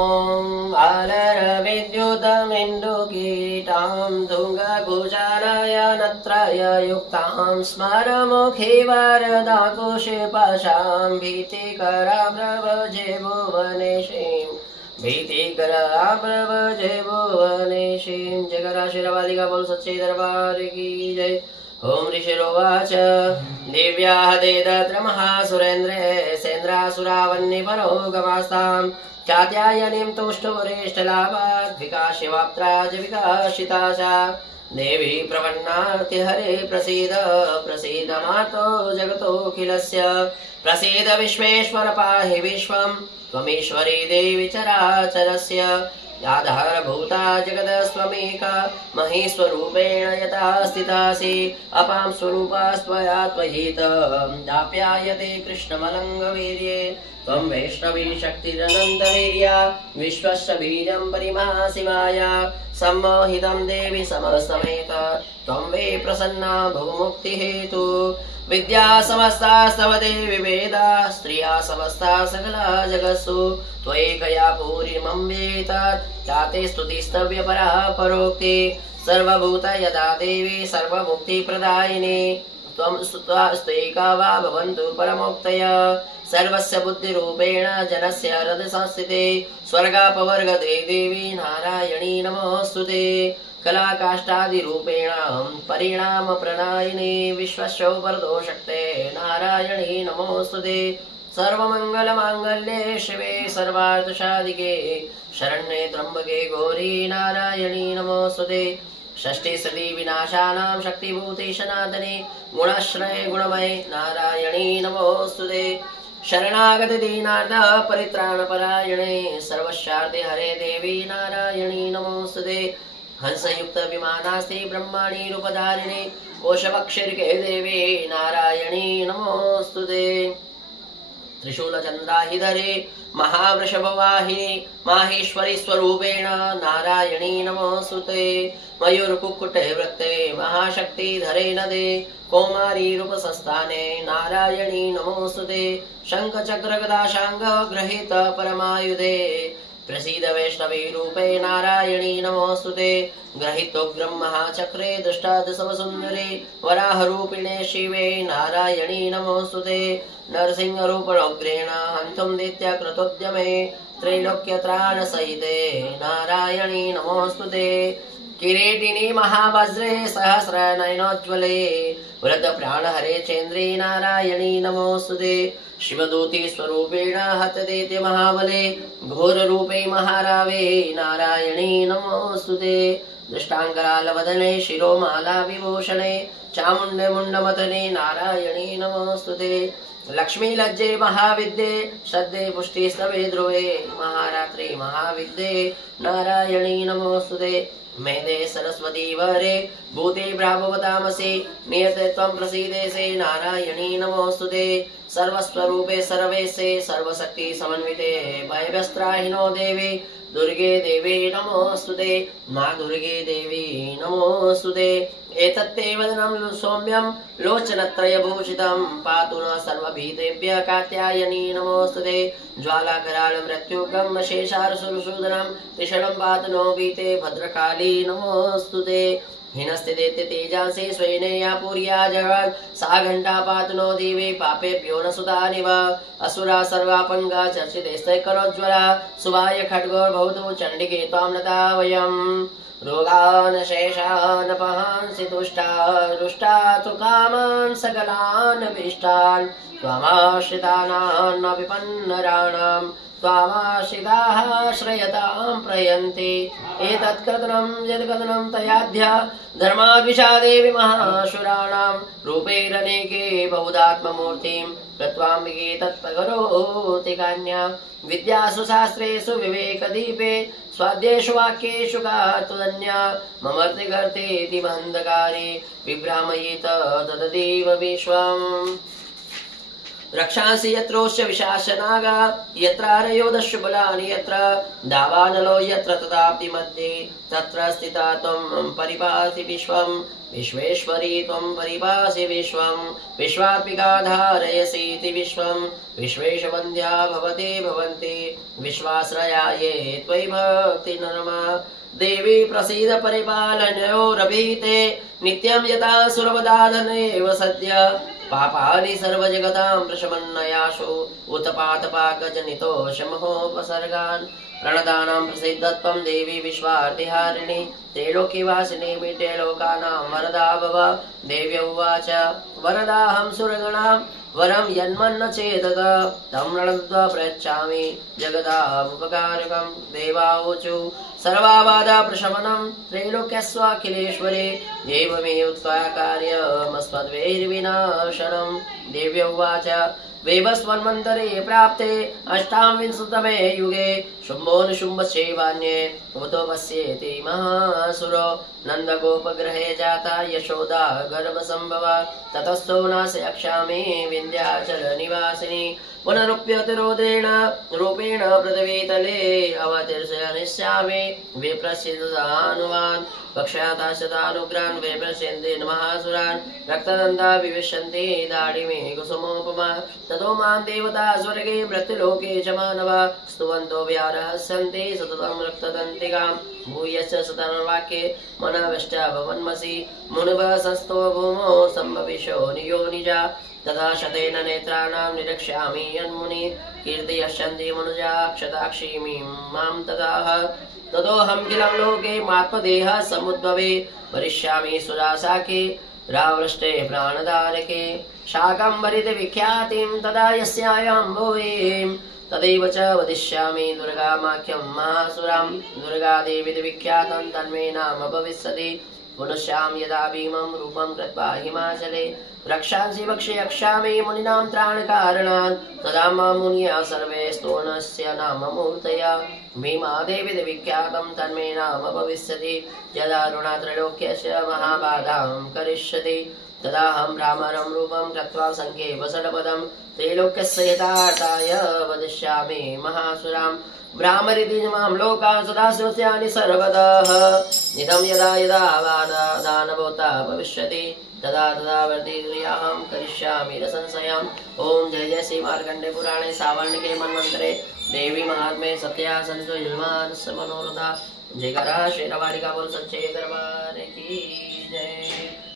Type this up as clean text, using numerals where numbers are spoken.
ॐ आलरविद्युतमिन्दुकीटां तुङ्गभुजानयनत्रययुक्तां स्मरमुखे वरदाकुशे पाशां भीतिकरा प्रभजे भुवनेशीं जगराशिरवादिका बोल सच्चे दरबार की जय। ओम ऋषिरोवाच दिव्याः देदत्र महासुरेन्द्रे सेन्द्रासुरावन्निपरो गवास्तां चात्यायनीं तुष्टुवरेष्ठलाभात् विकाशिवाप्त्राज विकाशिताशा देवी प्रपन्नाति हरे प्रसीद प्रसीद मातो जगतोऽखिलस्य प्रसीद विश्वेश्वर पाहि विश्वं त्वमीश्वरी देवी चराचरस्य आधारभूता जगदस्त्वमेका महीस्वरूपेण यथा स्थितासि अपां स्वरूपास्त्वया त्वयितं दाप्यायते कृष्णमलङ्गवीर्ये त्वं वैष्णवी शक्तिरनन्तवीर्या विश्वस्य बीजं परिमासि माया सम्मोहितं देवि समस्तमेत त्वं वै प्रसन्ना भुवमुक्तिहेतु विद्या समस्तास्तव देवि वेदा स्त्रिया समस्ता सकला जगत्सु त्वयैकया पूर्णमं वेतात् याते स्तुतिस्तव्यपरा परोक्ति सर्वभूत यदा देवी सर्वमुक्तिप्रदायिनी त्वं स्तुत्वा वा भवन्तु परमोक्तया सर्वस्य बुद्धिरूपेण जनस्य हृदयसंस्थिते स्वर्गापवर्गदे देवी नारायणी नमोऽस्तुते कलाकाष्ठादिरूपेण परिणाम प्रणायिनी विश्वशोपरदोषक्ते नारायणी नमोऽस्तुते सर्वमङ्गलमाङ्गल्ये शिवे सर्वार्थसाधिके शरण्ये त्र्यम्बके गौरी नारायणी नमोऽस्तुते षष्ठी सती विनाशानां शक्तिभूते सनातने गुणाश्रये गुणमये नारायणी नमोऽस्तुते शरणागत दीनार्थ परित्राणपरायणे सर्वशार्थे हरे देवी नारायणी नमोऽस्तुते हंसयुक्त विमानास्ते ब्रह्माणी रूपधारिणे कोशवक्षिर्के देवी नारायणी नमोऽस्तुते त्रिशूलचन्द्राहिधरे महावृषभवाहिनी माहेश्वरी स्वरूपेण नारायणी नमोऽस्तुते मयूरकुक्कुटे वृत्ते महाशक्तिधरे नदे कौमारी रूपसंस्थाने नारायणी नमोऽस्तुते शङ्खचक्रगदाशाङ्ग गृहीत परमायुधे प्रसीद वैष्णवी रूपे नारायणी नमोऽस्तुते ग्रहीतोग्रं महाचक्रे दृष्टादशवसुन्दरे वराहरूपिणे शिवे नारायणी नमोऽस्तुते नरसिंहरूपणोग्रेण हन्तुं दैत्यकृतोद्यमे त्रैलोक्यत्राणसहिते नारायणी नमोऽस्तुते किरीटिनी महावज्रे सहस्रनयनोज्ज्वले वृद्धप्राणहरे चेन्द्रे नारायणी नमोऽस्तुते शिवदूती स्वरूपेण हतदेत्य महाबले घोररूपे महारावे नारायणी नमोऽस्तुते दृष्टाङ्गरालवदने शिरोमाला विभूषणे चामुण्डमुण्डमथने नारायणी नमोऽस्तुते लक्ष्मी लज्जे महाविद्ये श्रद्धे पुष्टिस्तवे ध्रुवे महारात्रे महाविद्ये नारायणी नमोऽस्तुते मेधे सरस्वती वरे भूते ब्राह्मवतामसि नियते त्वं प्रसीदेसे नारायणी नमोऽस्तुते सर्वस्वरूपे सर्वेसे सर्वशक्ति समन्विते भयभस्त्राहिनो देवी दुर्गे देवी नमोऽस्तुते मा दुर्गे देवी नमोऽस्तुते एतत्ते वदनं सौम्यं लोचनत्रयभूषितं पातु न सर्वभीतेभ्यः कात्यायनी नमोऽस्तुते ज्वालाकराल मृत्युगं शेषारसुरसूदनं त्रिशलं पातु नो भीते भद्रकाली नमोऽस्तुते हिनस्तिते तेजांसि स्वेनेया पूर्या जगत् सा घण्टा पातु नो देवी पापेभ्यो न सुतानिव असुरा सर्वापङ्गा चर्चिते करोज्ज्वला सुवाय खड्गोर्भवतु चण्डिके त्वां नता वयम् रोगान् शेषान् पहांसि तुष्टा रुष्टा तु कामान् सकलान् अभीष्टान् त्वामाश्रितानां न विपन्नराणां त्वामाश्रिताः श्रयतां प्रयन्ति एतत्कथनं यत्कथनं तयाद्य धर्माद्विषा देवी महाशुराणां रूपैरनेके बहुधात्ममूर्तिं प्रत्वाम्बिके तत्पकरोति कान्या विद्यासु शास्त्रेषु विवेकदीपे स्वाद्येषु वाक्येषु कातुदन्या ममर्तिकर्तेति बन्धकारे विभ्रामयेत तददेव विश्वम् रक्षांसि यत्रोश्च विशासनागा यत्रारयो दशबलानि यत्र दावानलो यत्र तदाब्धि मध्ये तत्र स्थिता त्वं परिपासि विश्वम् विश्वेश्वरी त्वं परिपासि विश्वम् विश्वात्मिका धारयसीति विश्वम् विश्वेशवन्द्या भवते भवन्ति विश्वाश्रया ये त्वयि भक्ति नरमा देवी प्रसीद परिपालनयोरभीते नित्यं यथा सुरवदाधनेव सद्य पापानि सर्वजगतां प्रशमन्नयाशु उत्पातपाकजनितो शमहोपसर्गान् प्रणदानां प्रसिद्धत्वं देवी विश्वार्तिहारिणि त्रैलोक्यवासिनी मीटे लोकानां वरदा भव देव्य उवाच वरदाहं सुरगणां वरं यन्मन्न चेदत तं रणद्वा प्रयच्छामि जगदामुपकारकं देवावोचु सर्वाबाधा प्रशमनं त्रैलोक्यस्वाखिलेश्वरे देवमेव त्वया कार्यमस्मद्वैर्विनाशनं देव्य उवाच वेवस्वन्मन्तरे प्राप्ते अष्टाविंशतमे युगे शुम्भो निशुम्भश्चैवान्ये उतो पश्येति महासुरो नन्दगोपगृहे जाता यशोदा गर्भसम्भवा ततस्थो नाशयक्षामि विन्ध्याचलनिवासिनी पुनरुप्यतिरोधेण रूपेण पृथिवीतले अवतीर्षयिष्यामि विप्रसिद्धानुवान् पक्षाताशतानुग्रान् विप्रस्यन्ति महासुरान् रक्तदन्ता विविशन्ति दाढिमे कुसुमोपमा ततो मां देवता स्वर्गे मृत्युलोके च मानवा स्तुवन्तो व्यारहस्यन्ति सततं रक्तदन्तिकां भूयश्च सतर्वाक्ये मनवश्च भवन्मसि मुनिवः संस्तो भूमौ सम्भविशो नियोनिजा तथा शतेन नेत्राणां निरक्ष्यामि यन्मुनि कीर्तयश्यन्ति मनुजा क्षताक्षीमि मां तथाह ततोऽहं किलं लोके मात्मदेहः समुद्भवे वरिष्यामि सुरासाके रावृष्टे प्राणधारके शाकम्भरिते विख्यातिं तदा यस्यायां भूयिं तदैव च वदिष्यामि दुर्गामाख्यं महासुरां दुर्गा देवी विख्यातं तन्मे नाम भविष्यति पुनश्यां यदा भीमं रूपं कृत्वा हिमाचले रक्षांसि भक्ष्यक्ष्यामि मुनीनां त्राणकारणात् तदा मां मुनयः सर्वे स्तोनस्य नाम मूर्तया भीमा देवी विख्यातं तन्मे नाम भविष्यति यदा ऋणात्रैलोक्यस्य महाबाधां करिष्यति तदाहं भ्रामरं रूपं कृत्वा सङ्केव षड्पदं त्रैलोक्यस्य हितार्थाय वदिष्यामि महासुरां भ्रामरिति मां लोकान् सदा स्मृत्यानि सर्वतः निधं यदा यदा दानवोता भविष्यति तदा तदा वर्तिर्याहं करिष्यामि न संशयम्। ओम जय जय श्री मार्कंडे पुराणे सावर्णिके मन्वन्तरे देवी महात्म्ये सत्या संतो युष्मान् मनोरथा जयकारा शेरावाड़ी का बोल सच्चे दरबार की जय।